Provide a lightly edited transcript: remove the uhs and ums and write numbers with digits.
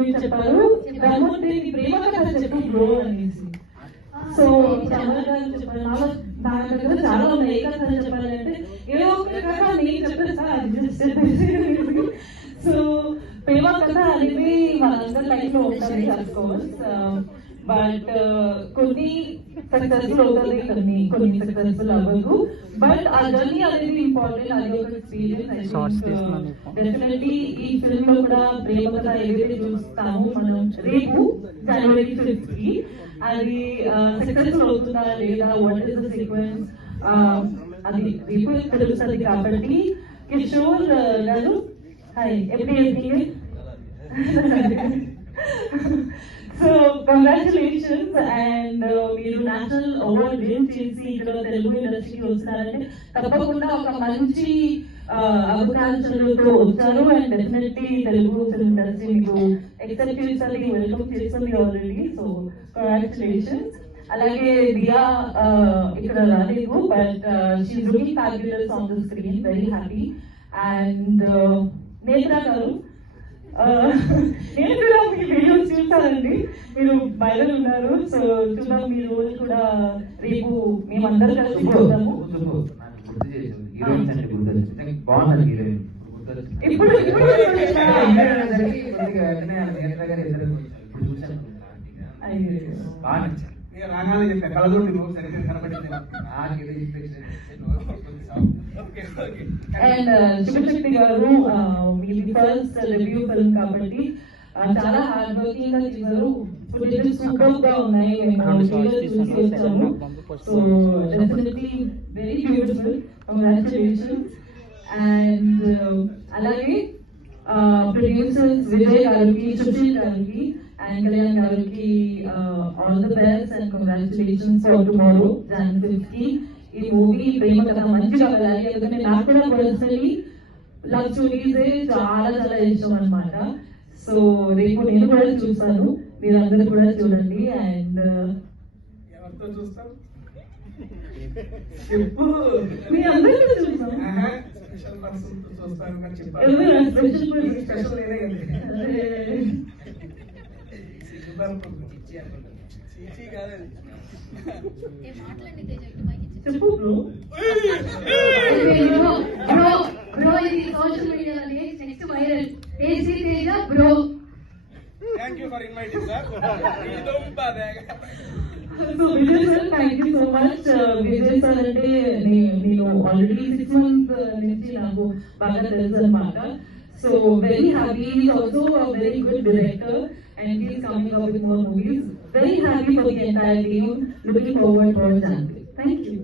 మీరు చెప్పారు ధర్మవతి ప్రేమ కథ చెప్పు బ్రో అనేసి. సో చంద్ర గారు చెప్పారు నా దగ్గర చాలా ఉన్నాయి, ఏ కథ చెప్పాలంటే ఏదో ఒక కథ నేను చెప్పేస్తా. సో ప్రేమ కథ అనేది మనందరి లైఫ్ లో ఉంటుంది అఫ్ కోర్స్, బట్ కొన్ని సక్సెస్ఫుల్ అవుతుంది, కొన్ని సక్సెస్ఫుల్ అవ్వదు. బట్ ఆ జర్నీ అనేది ఇంపార్టెంట్, అది ఒక ఎక్స్పీరియన్స్. డెఫినెట్లీ ఈ ఫిల్మ్ లో కూడా ప్రేమ కథ ఏదైతే చూస్తాము మనం రేపు January 5th కి, అది సక్సెస్ఫుల్ అవుతుందా లేదా, వాట్ ఇస్ ద సీక్వెన్స్, అది రేపు తెలుస్తుంది. కాబట్టి కిషోర్ గారు హాయ్, எப்படி இருக்கீங்க? So congratulations. అండ్ మీరు నేషనల్ అవార్డ్ విన్ చేసి ఇక్కడ తెలుగు ఇండస్ట్రీకి వస్తున్నారంటే తప్పకుండా ఒక మంచి అవకాశాలతో వచ్చారు. And definitely Telugu film industry మీకు ఎక్సెప్ట్ చేస్తుంది, వెల్కమ్ చేస్తుంది ఆల్రెడీ. So congratulations. అలాగే దియా ఇక్కడ రాలేదు, but she is looking fabulous on the screen, very happy. And Netra garu, నేను కూడా మీ వీడియోస్ చూస్తానండి, మీరు వైరల్ ఉన్నారు. సో చూద్దాం, మీ రోజు కూడా రేపు మేమందరం కలిసి పోతాము. ఇప్పుడు రాగానే చెప్పా కలదోటి నువ్వు సరిగ్గా కనబడింది. అండ్ శివశక్తి గారు, మీది ఫస్ట్ రివ్యూ ఫిల్మ్ కాబట్టి చాలా హార్డ్ వర్కింగ్ గా చేశారు. ఫుటేజ్ సూపర్ గా ఉన్నాయి, మేము చూసి వచ్చాము. So definitely very beautiful, congratulations. And అలాగే ప్రొడ్యూసర్స్ విజయ్ గారికి, సుశీల్ గారికి అండ్ కళ్యాణ్ గారికి all the best and congratulations for tomorrow January 5th కి. ఈ మూవీ ప్రేమ కథ మంచిగా వెళ్ళాలి, ఎందుకంటే నాకు కూడా పర్సనలీ లవ్ స్టోరీస్ చాలా చాలా ఇష్టం అనమాట. సో రేపు నేను కూడా చూస్తాను, మీరందరూ కూడా చూడండి. అండ్ ఎవరితో చూస్తాం? మీ అందరూ కూడా చూస్తాం. స్పెషల్ పర్సన్ తో చూస్తాను అని చెప్పాను. స్పెషల్ చెప్పు బ్రో. బ్రో ఇది సోషల్ మీడియాలో next viral AC Teja bro. Thank you for inviting sir. So Vijay sir, thank you so much. Vijay sir అంటే నేను ఆల్రెడీ 6 months నుంచి నాకు బాగా తెలుసు అనమాట. So very happy. Is also very good director and he is coming up with more movies. Very happy for the entire team. Looking forward for January. Thank you.